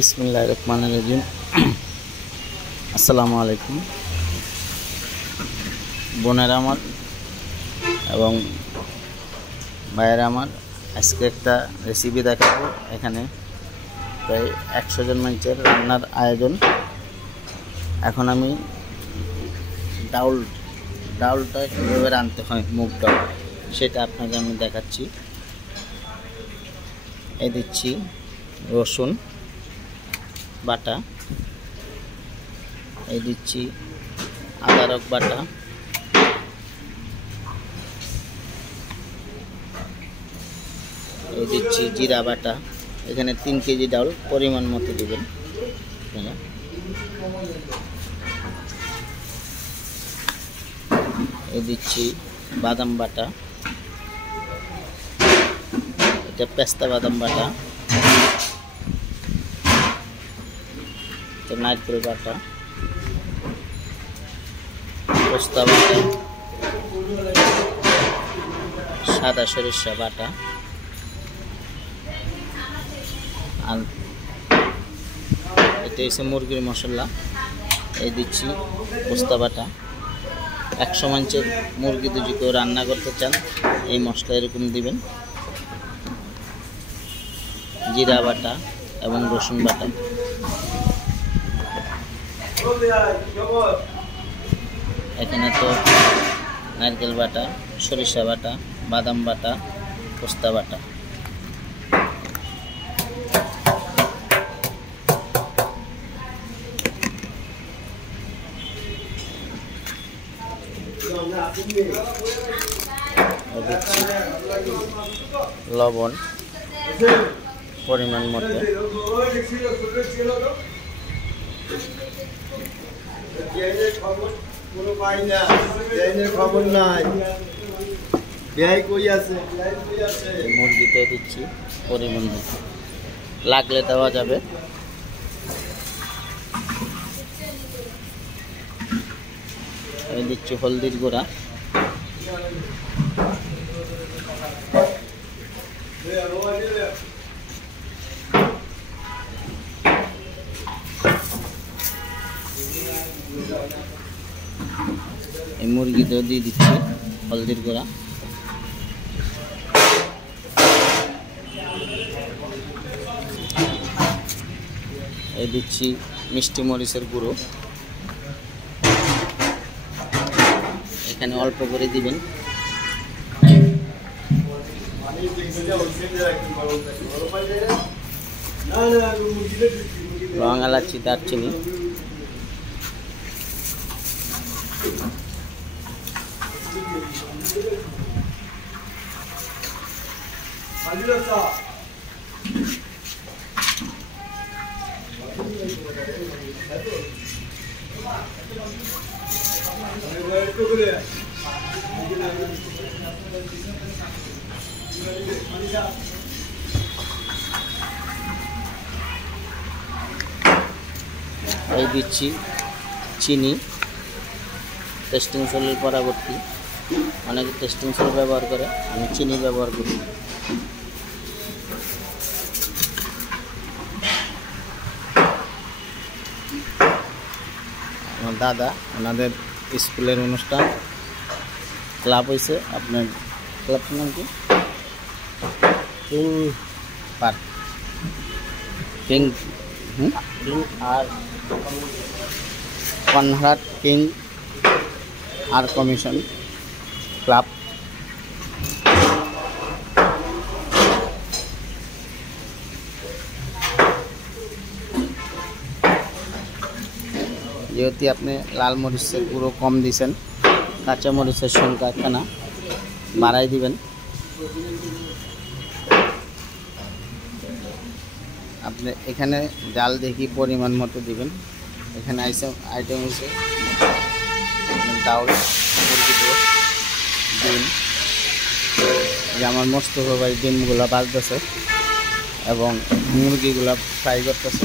बिस्मिल्लाहिर्रहमानिर्रहीम। আসসালামু আলাইকুম বোনেরা আমার এবং ভাইয়েরা আমার, আজকে একটা রেসিপি দেখাবো। এখানে প্রায় 100 জন মানুষের রান্নার আয়োজন। এখন আমি ডাউলটা কীভাবে রাঁধতে হয়, মুগ ডাল, সেটা আপনাকে আমি দেখাচ্ছি। এই দিচ্ছি রসুন বাটা, এই দিচ্ছি আদা বাটা, এই দিচ্ছি জিরা বাটা। এখানে 3 কেজি ডাল, পরিমাণ মতো দিবেন। এই দিচ্ছি বাদাম বাটা, এটা পেস্তা বাদাম বাটা, নারকেল বাটা, পোস্তা বাটা, সাদা সরিষা বাটা, আর এটা হচ্ছে মুরগির মশলা। এই দিচ্ছি পোস্তা বাটা। 100 মানুষের মুরগি যদি কেউ রান্না করতে চান, এই মশলা এরকম দিবেন। জিরা বাটা এবং রসুন বাটা। এখানে তো নারকেল বাটা, সরিষা বাটা, বাদাম বাটা, পোস্তা বাটা। লবণ পরিমাণ মতো। মুরগিতে দিচ্ছি পরিমাণ মতো, লাগলে দেওয়া যাবে। আমি দিচ্ছি হলদির গুঁড়া, এই মুরগিতেও দিয়ে দিচ্ছি হলদির গুঁড়া। এই দিচ্ছি মিষ্টি মরিচের গুঁড়ো, এখানে অল্প করে দিবেন। লং এলাচি, দারচিনি, এই দিচ্ছি চিনি, টেস্টিং সল্টের পরবর্তী। অনেকে টেস্টিং সল্ট ব্যবহার করে, আমি চিনি ব্যবহার করি। আমার দাদা, ওনাদের স্কুলের অনুষ্ঠান, ক্লাব হয়েছে। আপনার ক্লাবটার নাম কি? কিং পার্ক, কিং আর কনহাট কিং আর কমিশন ক্লাব। যেহেতু আপনি লাল মরিচের গুঁড়ো কম দিয়েছেন, কাঁচা মরিচের সংখ্যা একখানা বাড়াই দিবেন। আপনি এখানে ডাল দেখি পরিমাণ মতো দিবেন। এখানে আইটেম হচ্ছে ডাউল, মুরগি রোস্ট, ডিম। যে আমার মোস্তফা ভাই ডিমগুলা বাজতেছে এবং মুরগিগুলা ফ্রাই করতেছে।